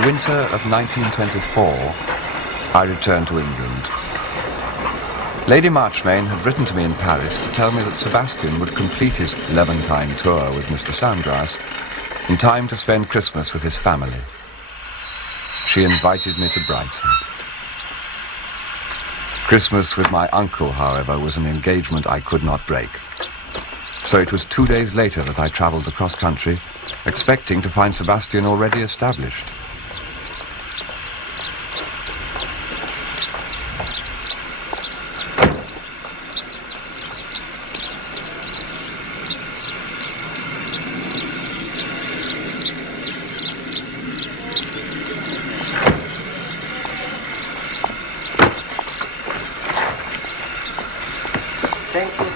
the winter of 1924, I returned to England. Lady Marchmain had written to me in Paris to tell me that Sebastian would complete his Levantine tour with Mr. Sandgrass in time to spend Christmas with his family. She invited me to Brideshead. Christmas with my uncle, however, was an engagement I could not break. So it was 2 days later that I travelled across country, expecting to find Sebastian already established.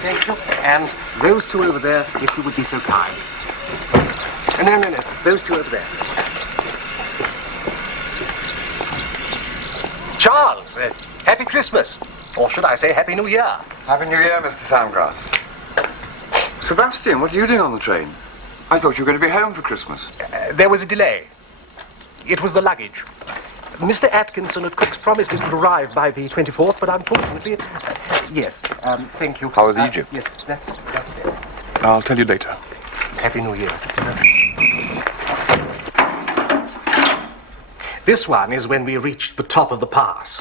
Thank you. And those two over there, if you would be so kind. No, those two over there. Charles, Happy Christmas. Or should I say Happy New Year? Happy New Year, Mr. Sandgrass. Sebastian, what are you doing on the train? I thought you were going to be home for Christmas. There was a delay. It was the luggage. Mr. Atkinson at Cook's promised it would arrive by the 24th, but unfortunately... yes, thank you. How was Egypt? Yes, that's there. I'll tell you later. Happy New Year. This one is when we reached the top of the pass.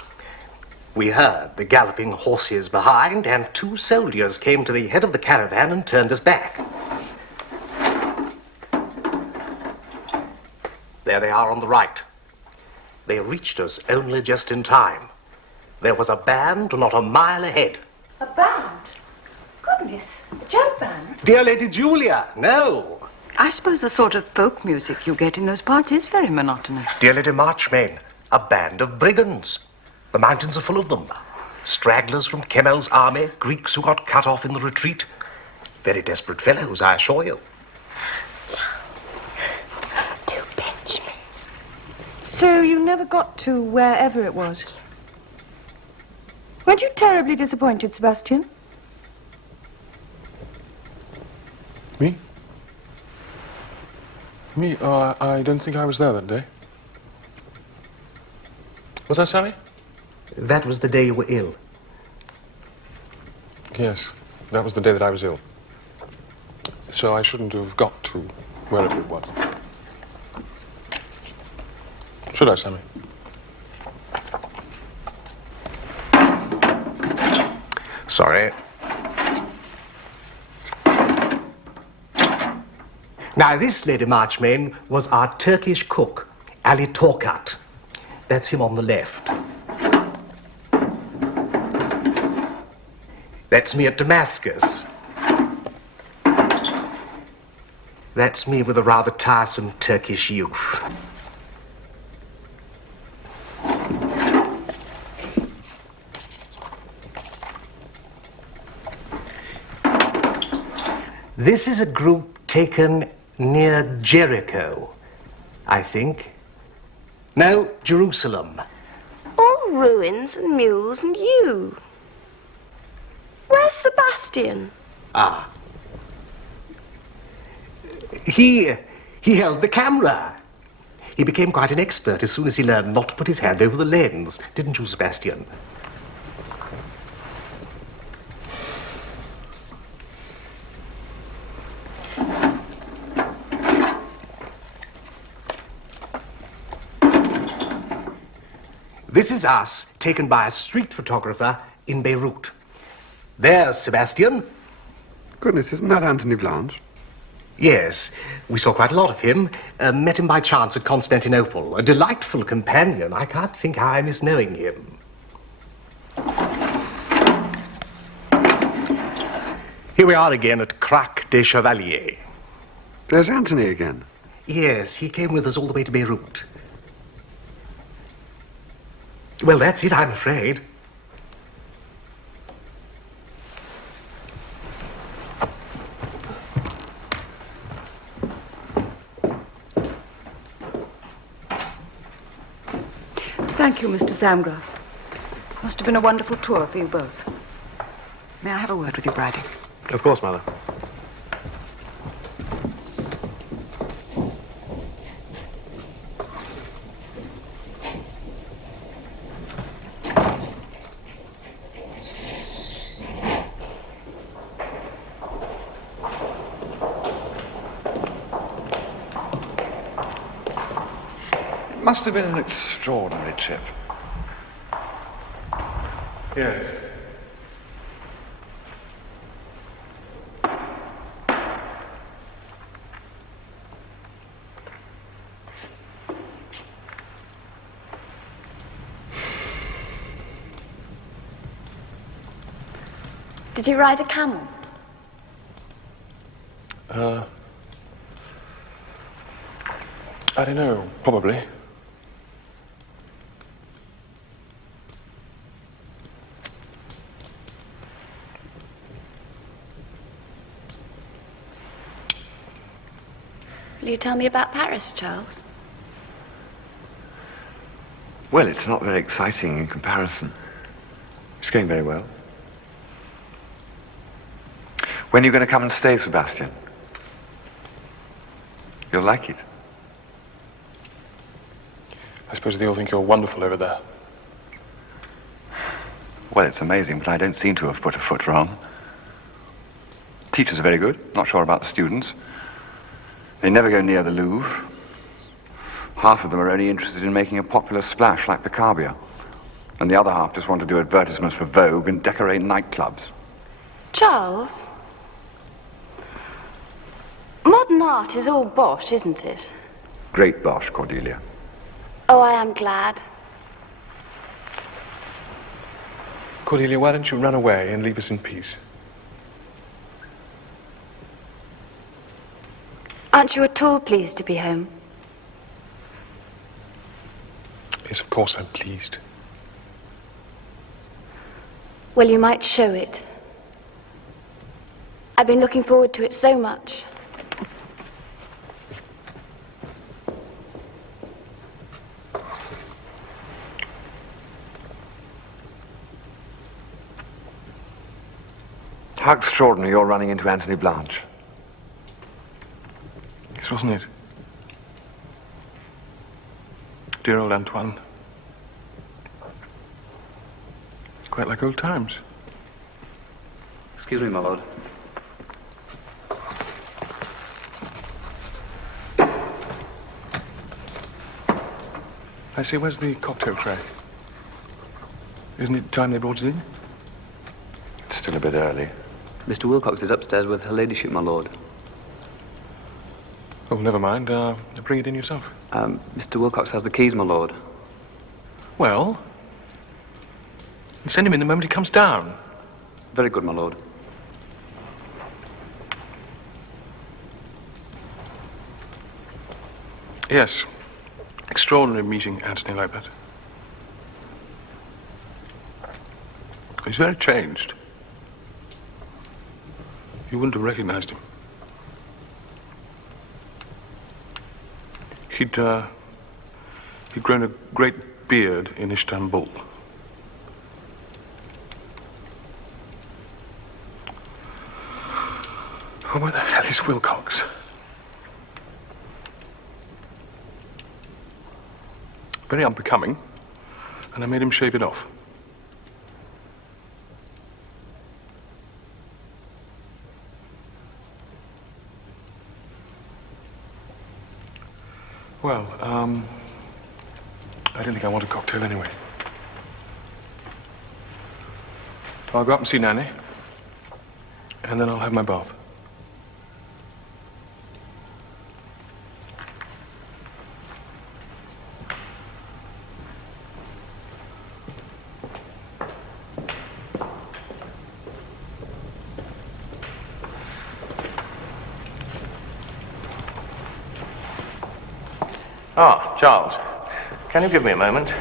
We heard the galloping horses behind, and 2 soldiers came to the head of the caravan and turned us back. There they are on the right. They reached us only just in time. There was a band not a mile ahead. A band? Goodness, a jazz band? Dear Lady Julia, no. I suppose the sort of folk music you get in those parts is very monotonous. Dear Lady Marchmain, a band of brigands. The mountains are full of them. Stragglers from Kemal's army, Greeks who got cut off in the retreat. Very desperate fellows, I assure you. Do pinch me. So you never got to wherever it was? Weren't you terribly disappointed, Sebastian? Me? Me? Oh, I don't think I was there that day. Was that Sammy? That was the day you were ill. Yes, that was the day that I was ill. So I shouldn't have got to wherever it was. Should I, Sammy? Sorry. Now, this, Lady Marchmain, was our Turkish cook, Ali Torkat. That's him on the left. That's me at Damascus. That's me with a rather tiresome Turkish youth. This is a group taken near Jericho, I think. No, Jerusalem. All ruins and mules and you. Where's Sebastian? Ah. He held the camera. He became quite an expert as soon as he learned not to put his hand over the lens. Didn't you, Sebastian? This is us, taken by a street photographer in Beirut. There's Sebastian. Goodness, isn't that Anthony Blanche? Yes, we saw quite a lot of him. Met him by chance at Constantinople. A delightful companion. I can't think how I miss knowing him. Here we are again at Crac des Chevaliers. There's Anthony again. Yes, he came with us all the way to Beirut. Well, that's it, I'm afraid. Thank you, Mr. Samgrass. Must have been a wonderful tour for you both. May I have a word with you, Bridie? Of course, Mother. Must have been an extraordinary trip. Yes. Did he ride a camel? I don't know, probably. Will you tell me about Paris, Charles? Well, it's not very exciting in comparison. It's going very well. When are you going to come and stay, Sebastian? You'll like it. I suppose they all think you're wonderful over there. Well, it's amazing, but I don't seem to have put a foot wrong. Teachers are very good. Not sure about the students. They never go near the Louvre. Half of them are only interested in making a popular splash like Picabia. And the other half just want to do advertisements for Vogue and decorate nightclubs. Charles? Modern art is all bosh, isn't it? Great bosh, Cordelia. Oh, I am glad. Cordelia, why don't you run away and leave us in peace? Aren't you at all pleased to be home? Yes, of course I'm pleased. Well, you might show it. I've been looking forward to it so much. How extraordinary you're running into Anthony Blanche. Yes, wasn't it? Dear old Antoine. Quite like old times. Excuse me, my lord. I say, where's the cocktail tray? Isn't it time they brought it in? It's still a bit early. Mr. Wilcox is upstairs with her ladyship, my lord. Oh, never mind. Bring it in yourself. Mr. Wilcox has the keys, my lord. Well, send him in the moment he comes down. Very good, my lord. Yes. Extraordinary meeting Anthony like that. He's very changed. You wouldn't have recognized him. He'd grown a great beard in Istanbul. Well, where the hell is Wilcox? Very unbecoming, and I made him shave it off. Well, I don't think I want a cocktail anyway. I'll go up and see Nanny, and then I'll have my bath. Ah, Charles, can you give me a moment?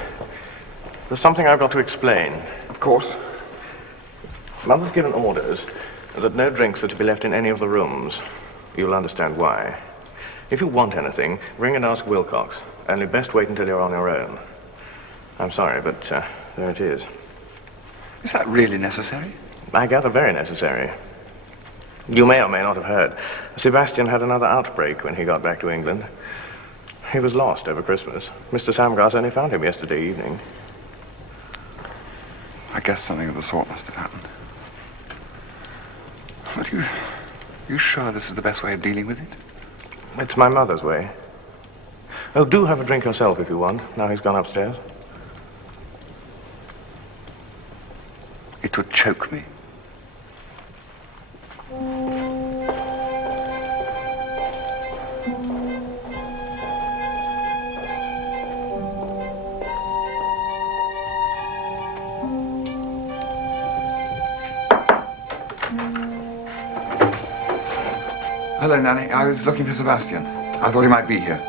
There's something I've got to explain. Of course. Mother's given orders that no drinks are to be left in any of the rooms. You'll understand why. If you want anything, ring and ask Wilcox. Only best wait until you're on your own. I'm sorry, but there it is. Is that really necessary? I gather very necessary. You may or may not have heard. Sebastian had another outbreak when he got back to England. He was lost over Christmas. Mr. Samgrass only found him yesterday evening. I guess something of the sort must have happened. But you sure this is the best way of dealing with it? It's my mother's way. Oh, do have a drink yourself if you want. Now he's gone upstairs. It would choke me. Hello, Nanny. I was looking for Sebastian. I thought he might be here.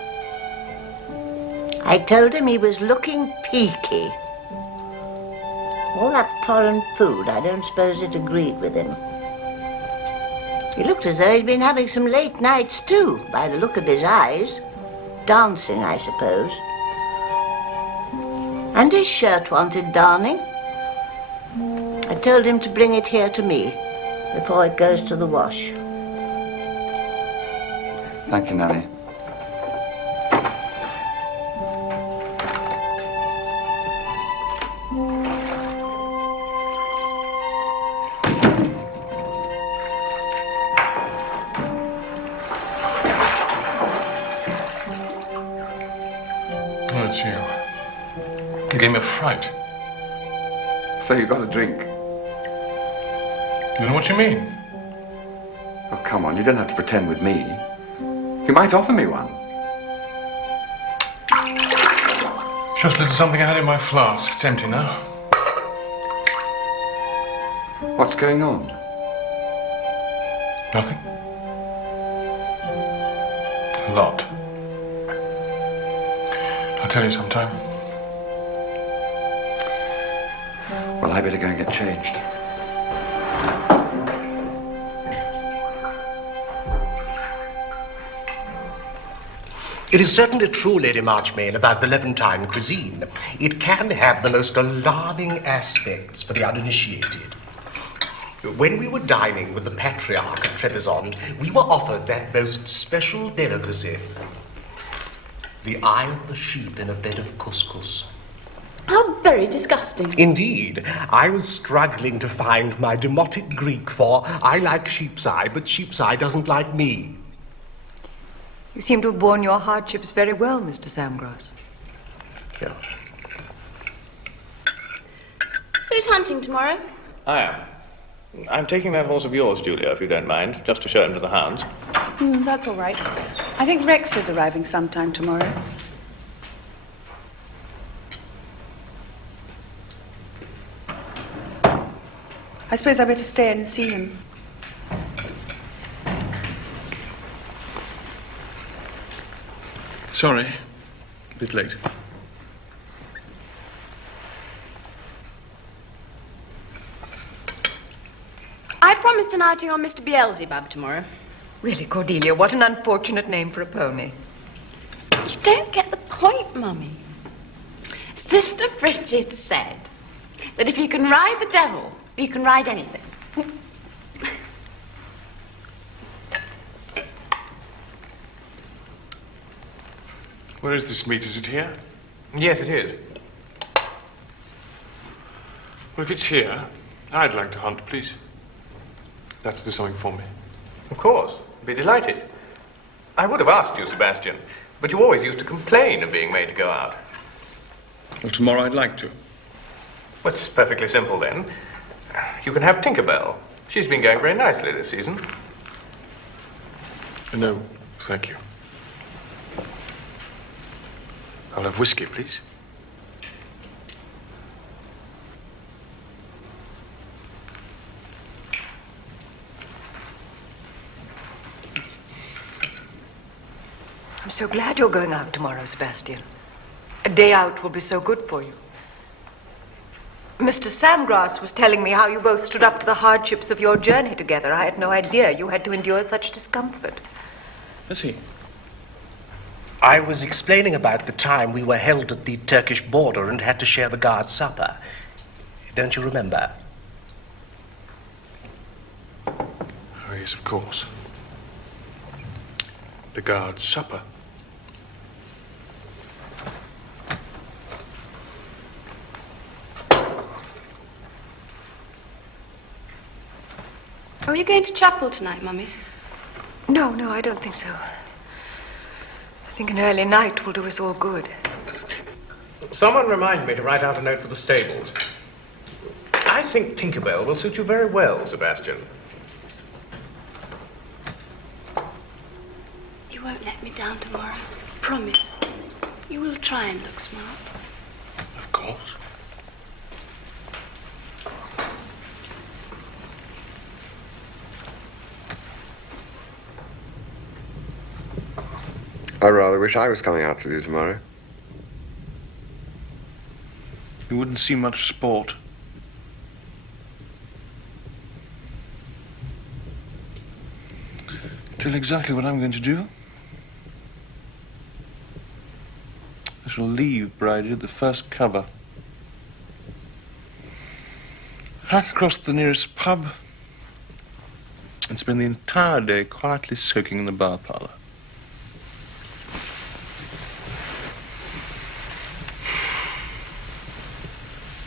I told him he was looking peaky. All that foreign food, I don't suppose it agreed with him. He looked as though he'd been having some late nights too, by the look of his eyes. Dancing, I suppose. And his shirt wanted darning. I told him to bring it here to me before it goes to the wash. Thank you, Nanny. Oh, it's you. You gave me a fright. So you got a drink? You know what you mean? Oh, come on. You don't have to pretend with me. You might offer me one. Just a little something I had in my flask. It's empty now. What's going on? Nothing. A lot. I'll tell you sometime. Well, I better go and get changed. It is certainly true, Lady Marchmain, about the Levantine cuisine. It can have the most alarming aspects for the uninitiated. When we were dining with the Patriarch at Trebizond, we were offered that most special delicacy, the eye of the sheep in a bed of couscous. How very disgusting. Indeed, I was struggling to find my demotic Greek for I like sheep's eye, but sheep's eye doesn't like me. You seem to have borne your hardships very well, Mr. Samgrass. Yeah. Who's hunting tomorrow? I am. I'm taking that horse of yours, Julia, if you don't mind, just to show him to the hounds. That's all right. I think Rex is arriving sometime tomorrow. I suppose I better stay in and see him. Sorry. A bit late. I promised an outing on Mr. Beelzebub tomorrow. Really, Cordelia, what an unfortunate name for a pony. You don't get the point, Mummy. Sister Bridget said that if you can ride the devil, you can ride anything. Where is this meet? Is it here? Yes, it is. Well, if it's here, I'd like to hunt, please. That's do something for me. Of course. Be delighted. I would have asked you, Sebastian, but you always used to complain of being made to go out. Well, tomorrow I'd like to. Well, it's perfectly simple, then. You can have Tinkerbell. She's been going very nicely this season. No, thank you. I'll have whiskey, please. I'm so glad you're going out tomorrow, Sebastian. A day out will be so good for you. Mr. Samgrass was telling me how you both stood up to the hardships of your journey together. I had no idea you had to endure such discomfort. Is he? I was explaining about the time we were held at the Turkish border and had to share the guard's supper. Don't you remember? Oh, yes, of course. The guard's supper. Are you going to chapel tonight, Mummy? No, I don't think so. I think an early night will do us all good. Someone reminded me to write out a note for the stables. I think Tinkerbell will suit you very well, Sebastian. You won't let me down tomorrow. Promise. You will try and look smart. Of course. I rather wish I was coming out with you tomorrow. You wouldn't see much sport. Tell you exactly what I'm going to do. I shall leave Brideshead the first cover. Hack across to the nearest pub and spend the entire day quietly soaking in the bar parlour.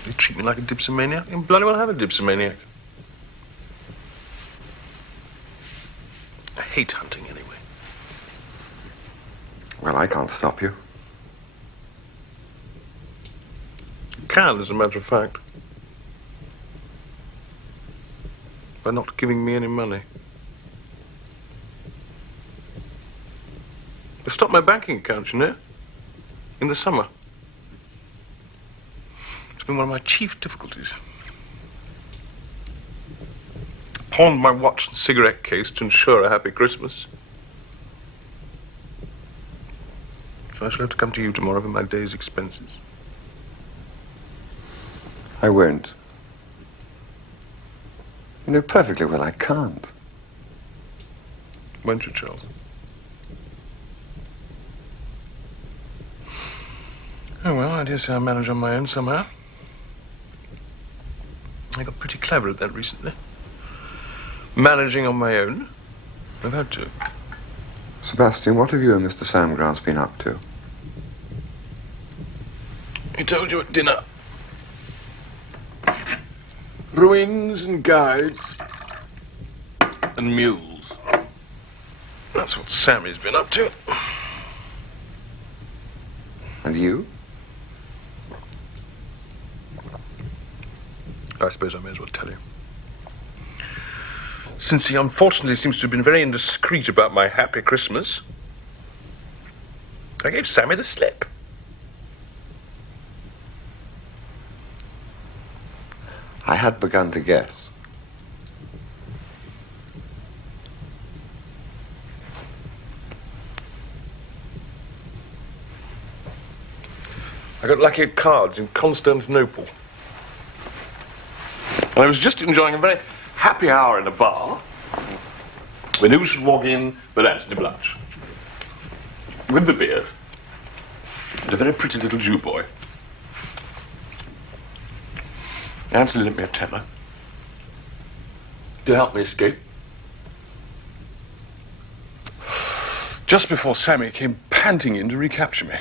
They treat me like a dipsomaniac, and bloody well have a dipsomaniac. I hate hunting anyway. Well, I can't stop you. You can, as a matter of fact. By not giving me any money. They stopped my banking account, you know, in the summer. It's been one of my chief difficulties. Pawned my watch and cigarette case to ensure a happy Christmas. So I shall have to come to you tomorrow for my day's expenses. I won't. You know perfectly well I can't. Won't you, Charles? Oh, well, I dare say I'll manage on my own somehow. I got pretty clever at that recently. Managing on my own. I've had to. Sebastian, what have you and Mr. Samgrass been up to? He told you at dinner. Ruins and guides and mules. That's what Sammy's been up to. And you? I suppose I may as well tell you. Since he unfortunately seems to have been very indiscreet about my happy Christmas, I gave Sammy the slip. I had begun to guess. I got lucky at cards in Constantinople. And I was just enjoying a very happy hour in a bar when who should walk in but Anthony Blanche. With the beard and a very pretty little Jew boy. Anthony lent me a tenner to help me escape. Just before Sammy came panting in to recapture me.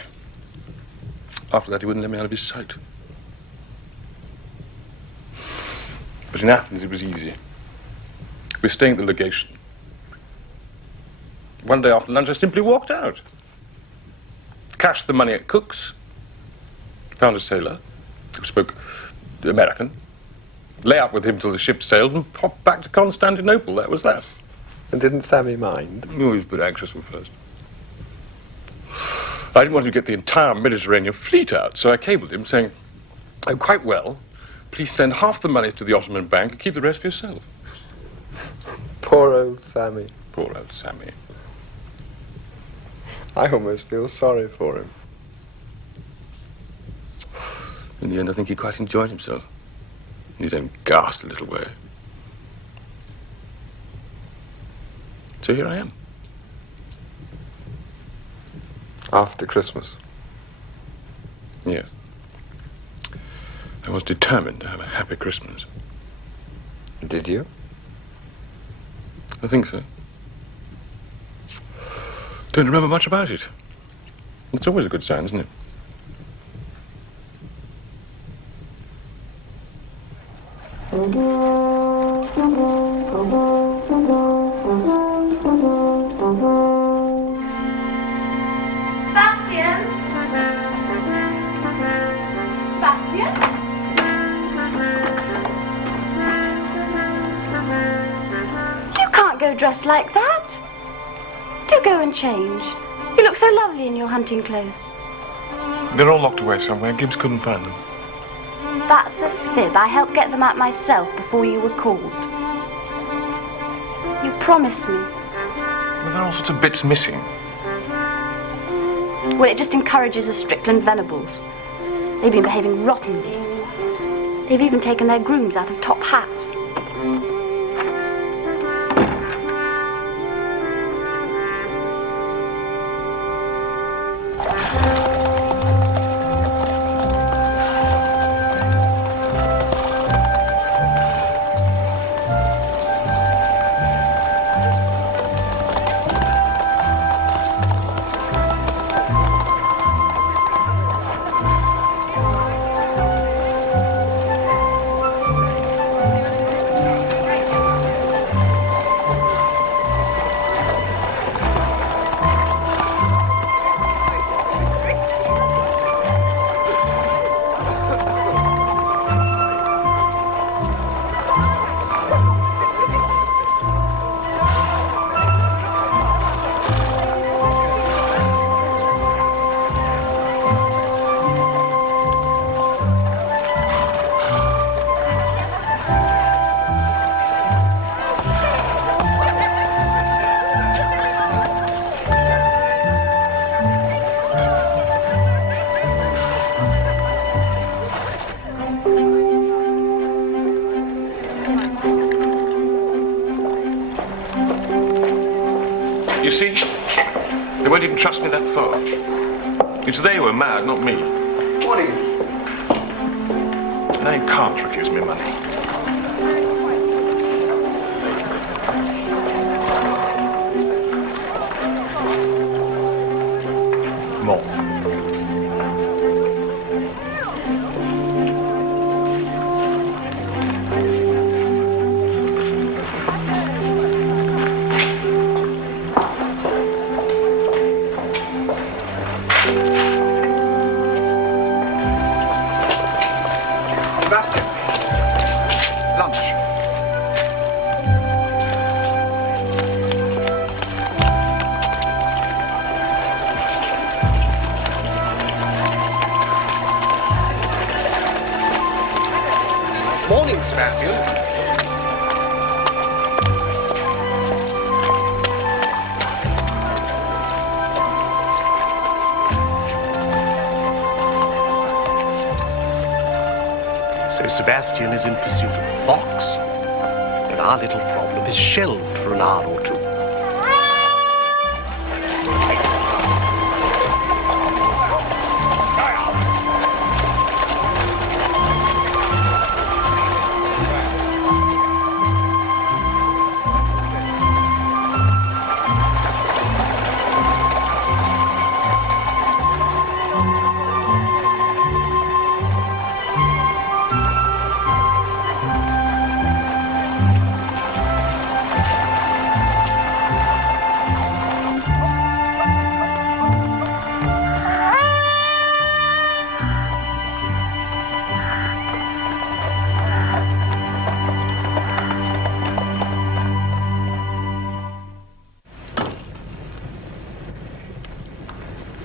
After that, he wouldn't let me out of his sight. But in Athens, it was easy. We were staying at the legation. One day after lunch, I simply walked out. Cashed the money at Cook's. Found a sailor who spoke American. Lay up with him till the ship sailed and popped back to Constantinople. That was that. And didn't Sammy mind? Oh, he was a bit anxious at first. I didn't want to get the entire Mediterranean fleet out, so I cabled him saying, "Oh, quite well. Please send half the money to the Ottoman Bank and keep the rest for yourself." Poor old Sammy. Poor old Sammy. I almost feel sorry for him. In the end, I think he quite enjoyed himself. In his own ghastly little way. So here I am. After Christmas. Yes. I was determined to have a happy Christmas. Did you? I think so. Don't remember much about it. It's always a good sign, isn't it? go dressed like that. Do go and change. You look so lovely in your hunting clothes. They're all locked away somewhere. Gibbs couldn't find them. That's a fib. I helped get them out myself before you were called. You promised me. Well, there are all sorts of bits missing. Well, it just encourages the Strickland Venables. They've been behaving rottenly. They've even taken their grooms out of top hats. You see, they won't even trust me that far. It's they who are mad, not me. Morning. Now you can't refuse me money. More. Sebastian, lunch. Morning, Sebastian. So Sebastian is in pursuit of the fox, and our little problem is shelved for an hour or two.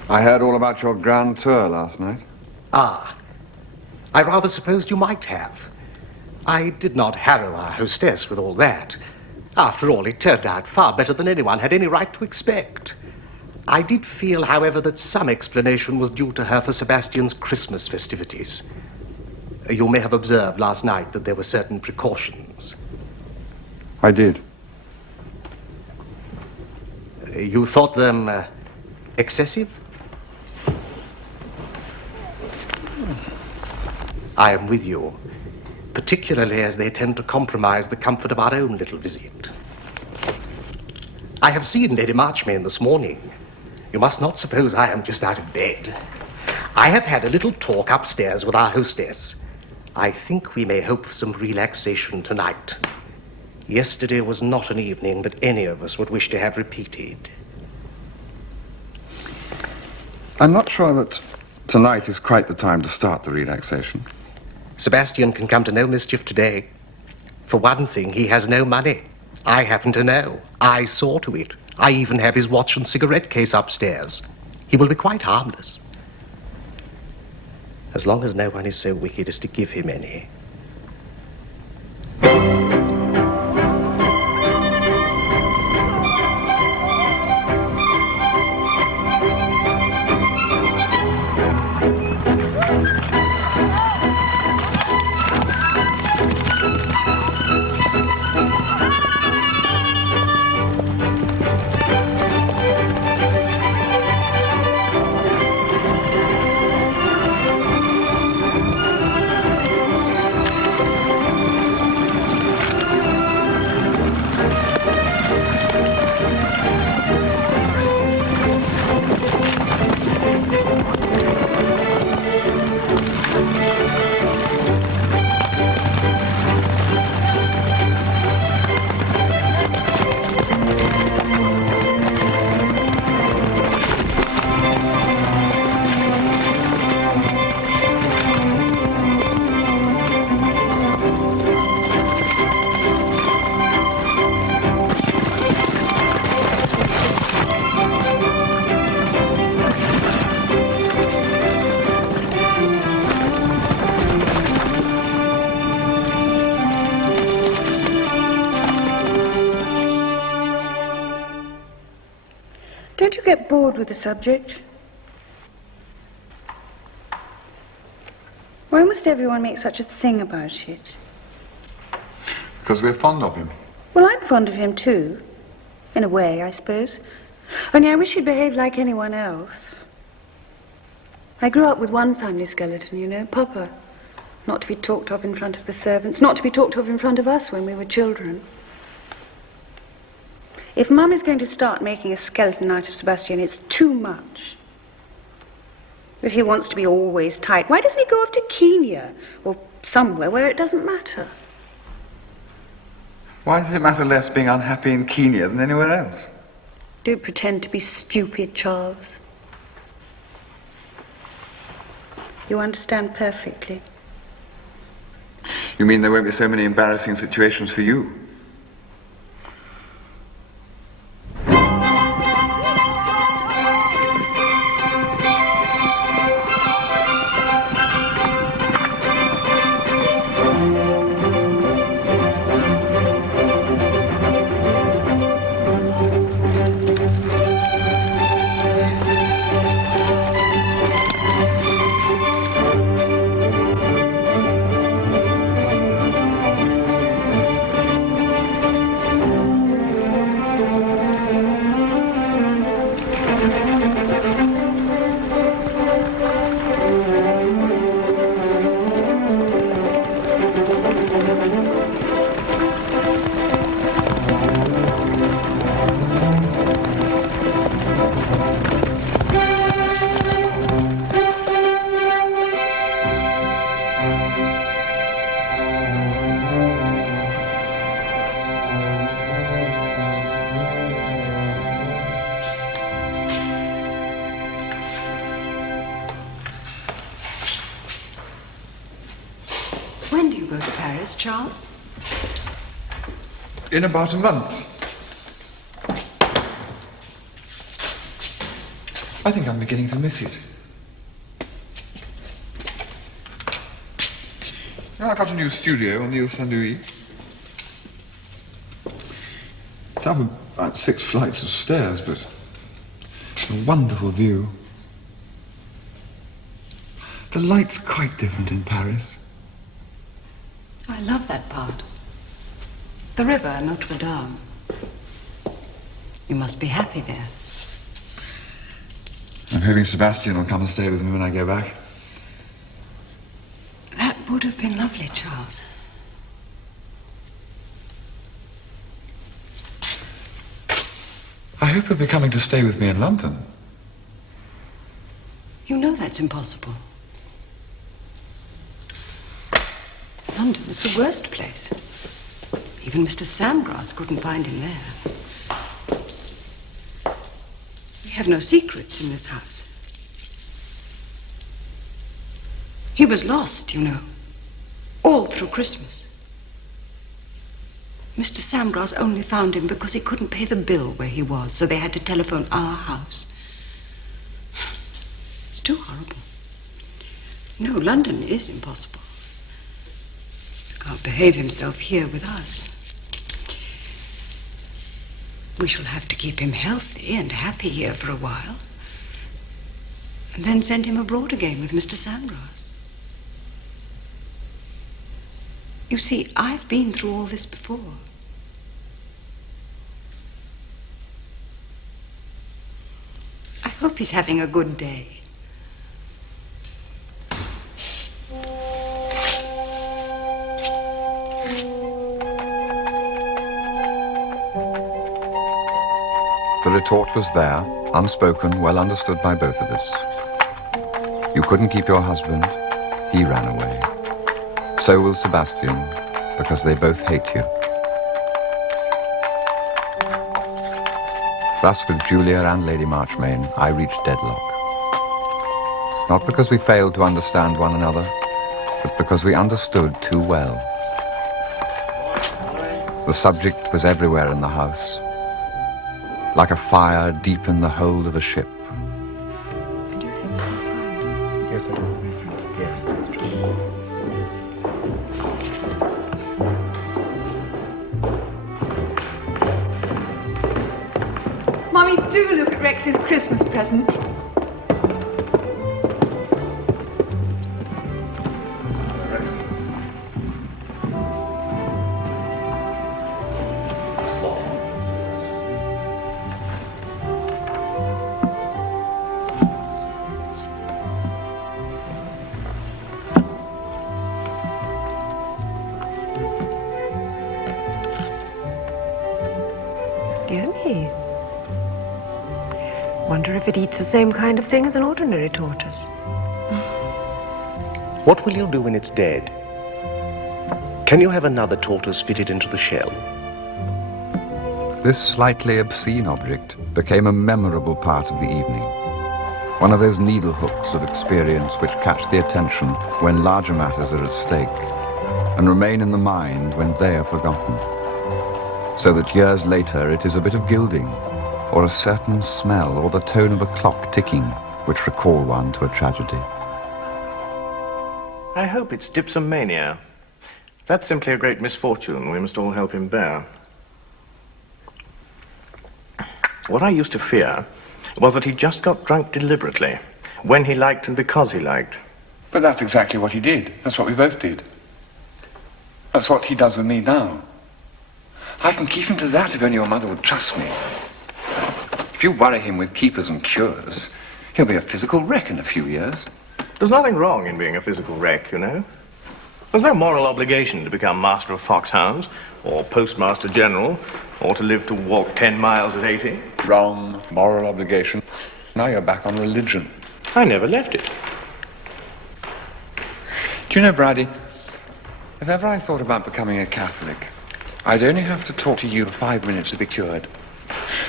I heard all about your grand tour last night. Ah, I rather supposed you might have. I did not harrow our hostess with all that. After all, it turned out far better than anyone had any right to expect. I did feel, however, that some explanation was due to her for Sebastian's Christmas festivities. You may have observed last night that there were certain precautions. I did. You thought them excessive? I am with you, particularly as they tend to compromise the comfort of our own little visit. I have seen Lady Marchmain this morning. You must not suppose I am just out of bed. I have had a little talk upstairs with our hostess. I think we may hope for some relaxation tonight. Yesterday was not an evening that any of us would wish to have repeated. I'm not sure that tonight is quite the time to start the relaxation. Sebastian can come to no mischief today. For one thing, he has no money. I happen to know. I saw to it. I even have his watch and cigarette case upstairs. He will be quite harmless. As long as no one is so wicked as to give him any. Don't you get bored with the subject? Why must everyone make such a thing about it? Because we're fond of him. Well, I'm fond of him too. In a way, I suppose. Only I wish he'd behaved like anyone else. I grew up with one family skeleton, you know, Papa. Not to be talked of in front of the servants, not to be talked of in front of us when we were children. If Mum is going to start making a skeleton out of Sebastian, it's too much. If he wants to be always tight, why doesn't he go off to Kenya or somewhere where it doesn't matter? Why does it matter less being unhappy in Kenya than anywhere else? Don't pretend to be stupid, Charles. You understand perfectly. You mean there won't be so many embarrassing situations for you? When do you go to Paris, Charles? In about a month. I think I'm beginning to miss it. I got a new studio on the Ile Saint-Louis. It's up about 6 flights of stairs, but it's a wonderful view. The light's quite different in Paris. I love that part. The river, Notre Dame. You must be happy there. I'm hoping Sebastian will come and stay with me when I go back. That would have been lovely, Charles. I hope you'll be coming to stay with me in London. You know that's impossible. London is the worst place. Even Mr. Samgrass couldn't find him there. We have no secrets in this house. He was lost, you know, all through Christmas. Mr. Samgrass only found him because he couldn't pay the bill where he was, so they had to telephone our house. It's too horrible. No, London is impossible. He can't behave himself here with us. We shall have to keep him healthy and happy here for a while, and then send him abroad again with Mr. Samgrass. You see, I've been through all this before. I hope he's having a good day. The retort was there, unspoken, well understood by both of us. You couldn't keep your husband, he ran away. So will Sebastian, because they both hate you. Thus, with Julia and Lady Marchmain, I reached deadlock. Not because we failed to understand one another, but because we understood too well. The subject was everywhere in the house, like a fire deep in the hold of a ship. Do you think I'll find it? Yes, I do. Yes. Mummy, do look at Rex's Christmas present. Dear me. Wonder if it eats the same kind of thing as an ordinary tortoise. What will you do when it's dead? Can you have another tortoise fitted into the shell? This slightly obscene object became a memorable part of the evening. One of those needle hooks of experience which catch the attention when larger matters are at stake and remain in the mind when they are forgotten. So that years later it is a bit of gilding, or a certain smell, or the tone of a clock ticking, which recall one to a tragedy. I hope it's dipsomania. That's simply a great misfortune we must all help him bear. What I used to fear was that he just got drunk deliberately, when he liked and because he liked. But that's exactly what he did. That's what we both did. That's what he does with me now. I can keep him to that if only your mother would trust me. If you worry him with keepers and cures, he'll be a physical wreck in a few years. There's nothing wrong in being a physical wreck, you know. There's no moral obligation to become master of foxhounds, or postmaster general, or to live to walk 10 miles at 80. Wrong. Moral obligation. Now you're back on religion. I never left it. Do you know, Bridie, if ever I thought about becoming a Catholic, I'd only have to talk to you for 5 minutes to be cured.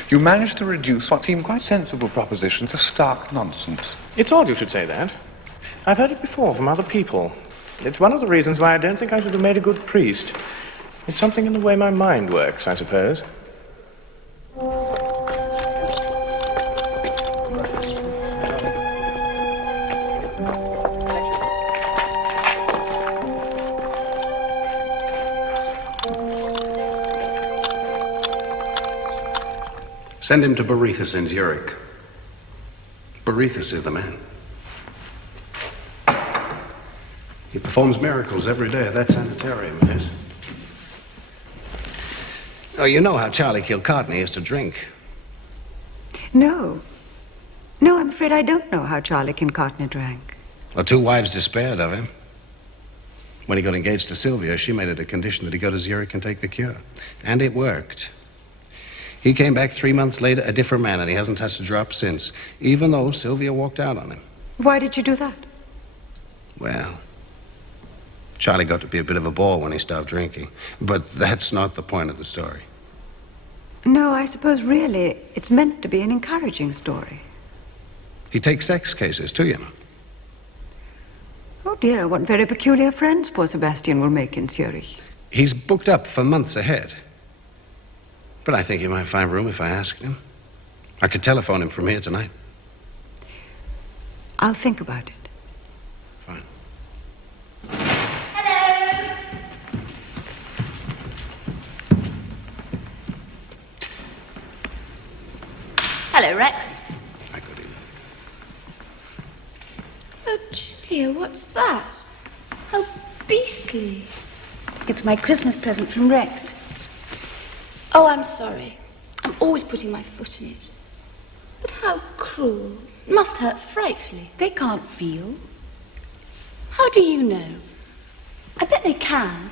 You managed to reduce what seemed quite sensible proposition to stark nonsense. It's odd you should say that. I've heard it before from other people. It's one of the reasons why I don't think I should have made a good priest. It's something in the way my mind works, I suppose. Send him to Boreas in Zurich. Boreas is the man. He performs miracles every day at that sanitarium of his. Oh, you know how Charlie Kilcartney used to drink. No. No, I'm afraid I don't know how Charlie Kilcartney drank. Well, 2 wives despaired of him. When he got engaged to Sylvia, she made it a condition that he go to Zurich and take the cure. And it worked. He came back 3 months later, a different man, and he hasn't touched a drop since, even though Sylvia walked out on him. Why did you do that? Well, Charlie got to be a bit of a bore when he stopped drinking. But that's not the point of the story. No, I suppose really it's meant to be an encouraging story. He takes sex cases, too, you know. Oh dear, what very peculiar friends poor Sebastian will make in Zurich. He's booked up for months ahead. But I think he might find room if I asked him. I could telephone him from here tonight. I'll think about it. Fine. Hello. Hello, Rex. I could even. Oh, Julia, what's that? How beastly. It's my Christmas present from Rex. Oh, I'm sorry. I'm always putting my foot in it. But how cruel. It must hurt frightfully. They can't feel. How do you know? I bet they can.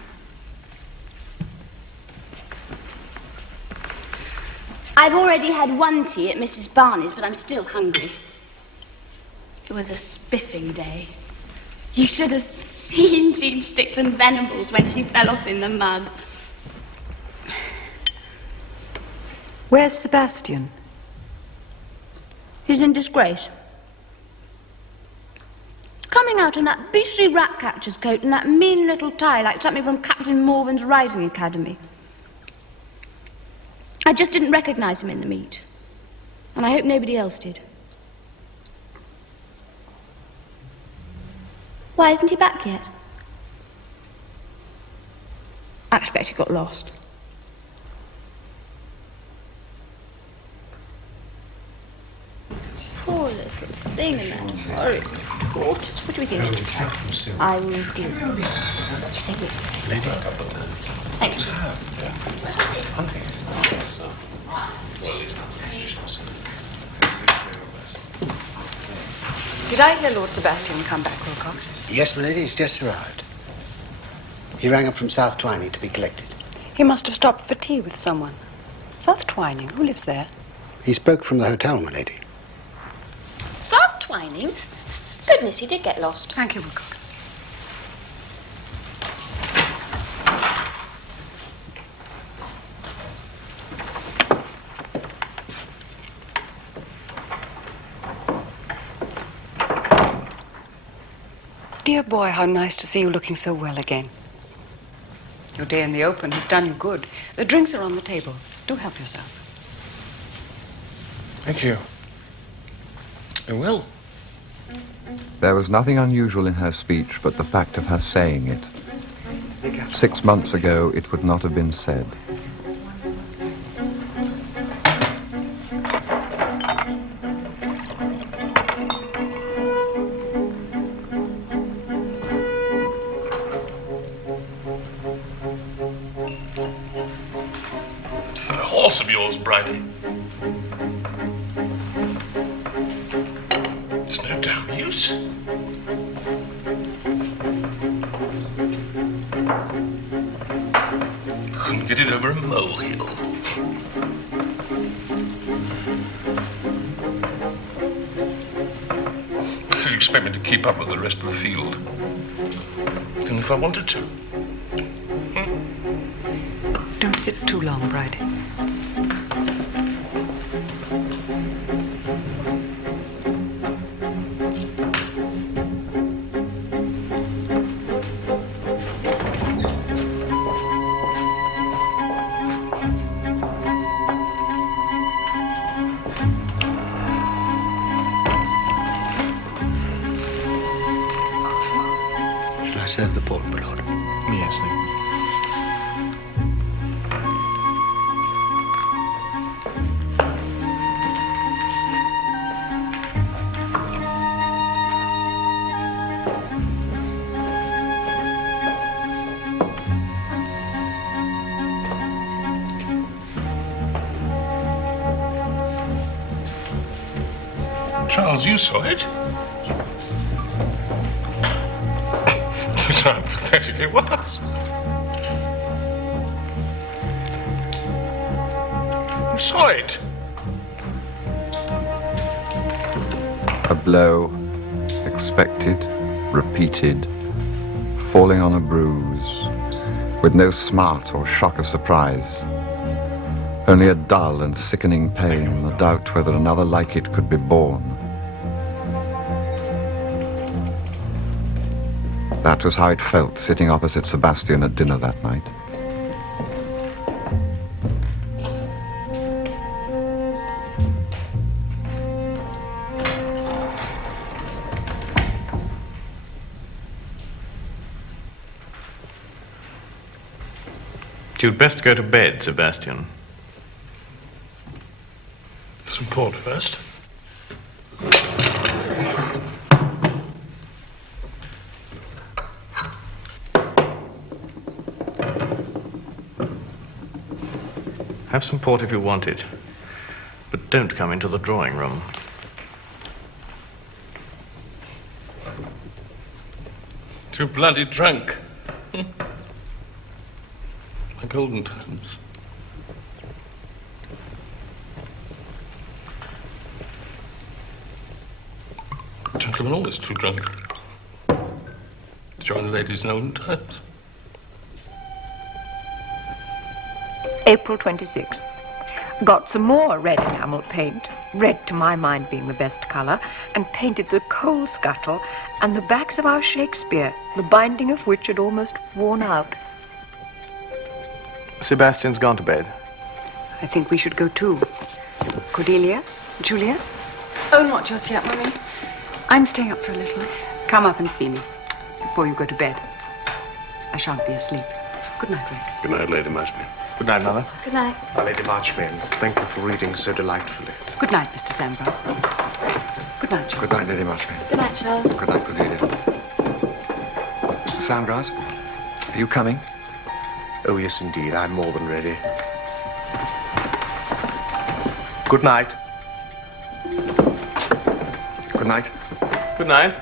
I've already had one tea at Mrs. Barney's, but I'm still hungry. It was a spiffing day. You should have seen Jean Stickland Venables when she fell off in the mud. Where's Sebastian? He's in disgrace. Coming out in that beastly rat-catcher's coat and that mean little tie like something from Captain Morven's Rising Academy. I just didn't recognize him in the meet. And I hope nobody else did. Why isn't he back yet? I expect he got lost. Poor little thing in that horrid quarters. What do we do? I will do. Yes, I will. Thanks. Did I hear Lord Sebastian come back, Wilcox? Yes, my lady, he's just arrived. He rang up from South Twining to be collected. He must have stopped for tea with someone. South Twining? Who lives there? He spoke from the hotel, my lady. South Twining? Goodness, he did get lost. Thank you, Wilcox. Dear boy, how nice to see you looking so well again. Your day in the open has done you good. The drinks are on the table. Do help yourself. Thank you. I will. There was nothing unusual in her speech but the fact of her saying it. 6 months ago, it would not have been said. It's that horse of yours, Bridie. It's no damn use. Couldn't get it over a molehill. You'd expect me to keep up with the rest of the field. Even if I wanted to. Don't sit too long, Bridie. Shall I serve the port, my lord? Yes, thank you. Charles, you saw it. You saw how pathetic it was. You saw it. A blow, expected, repeated, falling on a bruise, with no smart or shock of surprise. Only a dull and sickening pain and the doubt whether another like it could be borne. That was how it felt sitting opposite Sebastian at dinner that night. You'd best go to bed, Sebastian. Some port first. Have some port if you want it, but don't come into the drawing room. Too bloody drunk. Like olden times. Gentlemen always too drunk. To join ladies in olden times. April 26th. Got some more red enamel paint. Red, to my mind, being the best colour, and painted the coal scuttle and the backs of our Shakespeare, the binding of which had almost worn out. Sebastian's gone to bed. I think we should go too. Cordelia? Julia? Oh, not just yet, Mummy. I'm staying up for a little. Come up and see me before you go to bed. I shan't be asleep. Good night, Rex. Good night, Lady Marchmain. Good night, Mother. Good night. My Lady Marchmain, thank you for reading so delightfully. Good night, Mr. Sandbrook. Good night, Charles. Good night, Lady Marchmain. Good night, Charles. Good night, Cordelia. Mr. Samgrass, are you coming? Oh, yes, indeed. I'm more than ready. Good night. Good night. Good night.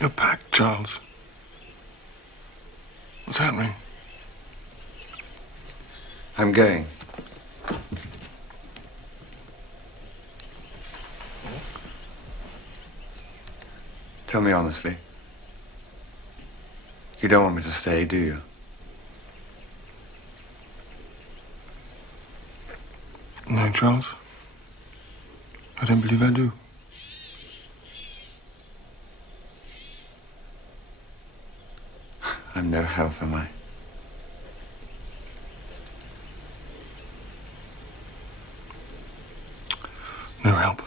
You're packed, Charles. What's happening? I'm going. Tell me honestly. You don't want me to stay, do you? No, Charles. I don't believe I do. I'm no help, am I? No help.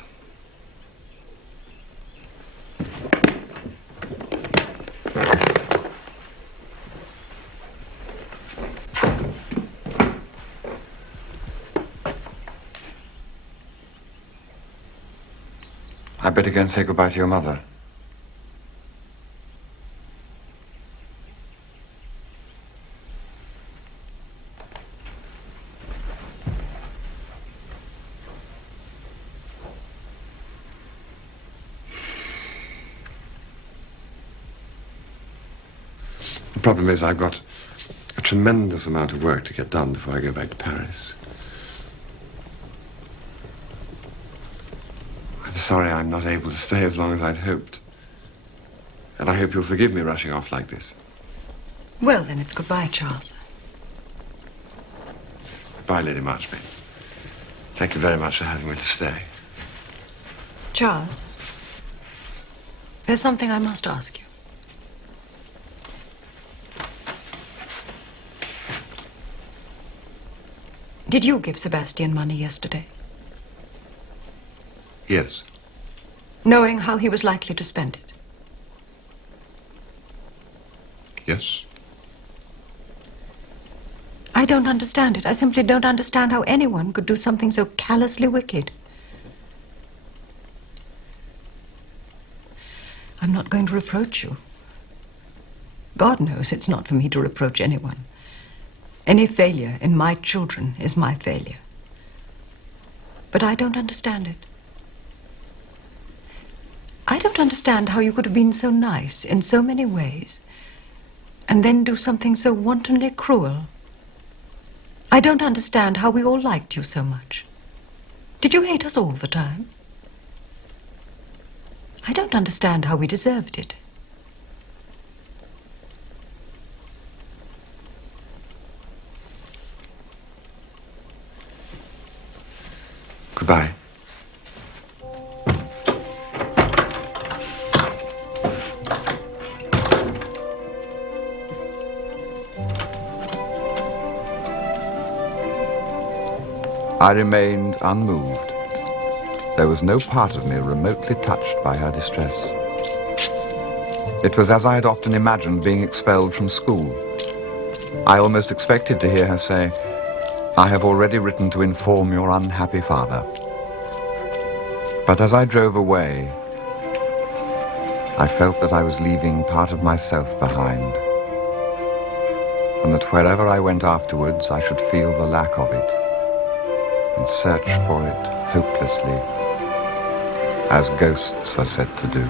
I'd better go and say goodbye to your mother. The problem is I've got a tremendous amount of work to get done before I go back to Paris. I'm sorry I'm not able to stay as long as I'd hoped. And I hope you'll forgive me rushing off like this. Well, then it's goodbye, Charles. Goodbye, Lady Marchmain. Thank you very much for having me to stay. Charles, there's something I must ask you. Did you give Sebastian money yesterday? Yes. Knowing how he was likely to spend it? Yes. I don't understand it. I simply don't understand how anyone could do something so callously wicked. I'm not going to reproach you. God knows it's not for me to reproach anyone. Any failure in my children is my failure. But I don't understand it. I don't understand how you could have been so nice in so many ways and then do something so wantonly cruel. I don't understand how we all liked you so much. Did you hate us all the time? I don't understand how we deserved it. Goodbye. I remained unmoved. There was no part of me remotely touched by her distress. It was as I had often imagined being expelled from school. I almost expected to hear her say, "I have already written to inform your unhappy father." But as I drove away, I felt that I was leaving part of myself behind, and that wherever I went afterwards, I should feel the lack of it and search for it hopelessly, as ghosts are said to do.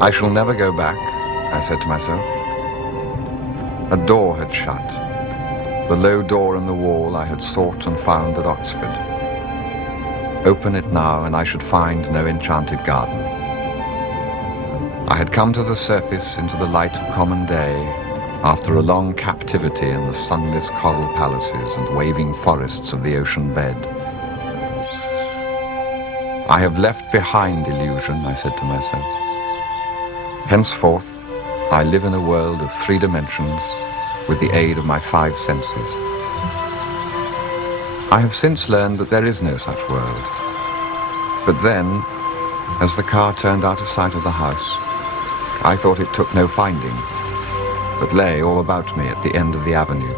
I shall never go back, I said to myself. A door had shut, the low door in the wall I had sought and found at Oxford. Open it now and I should find no enchanted garden. I had come to the surface into the light of common day after a long captivity in the sunless coral palaces and waving forests of the ocean bed. I have left behind illusion, I said to myself. Henceforth, I live in a world of 3 dimensions with the aid of my 5 senses. I have since learned that there is no such world. But then, as the car turned out of sight of the house, I thought it took no finding, but lay all about me at the end of the avenue.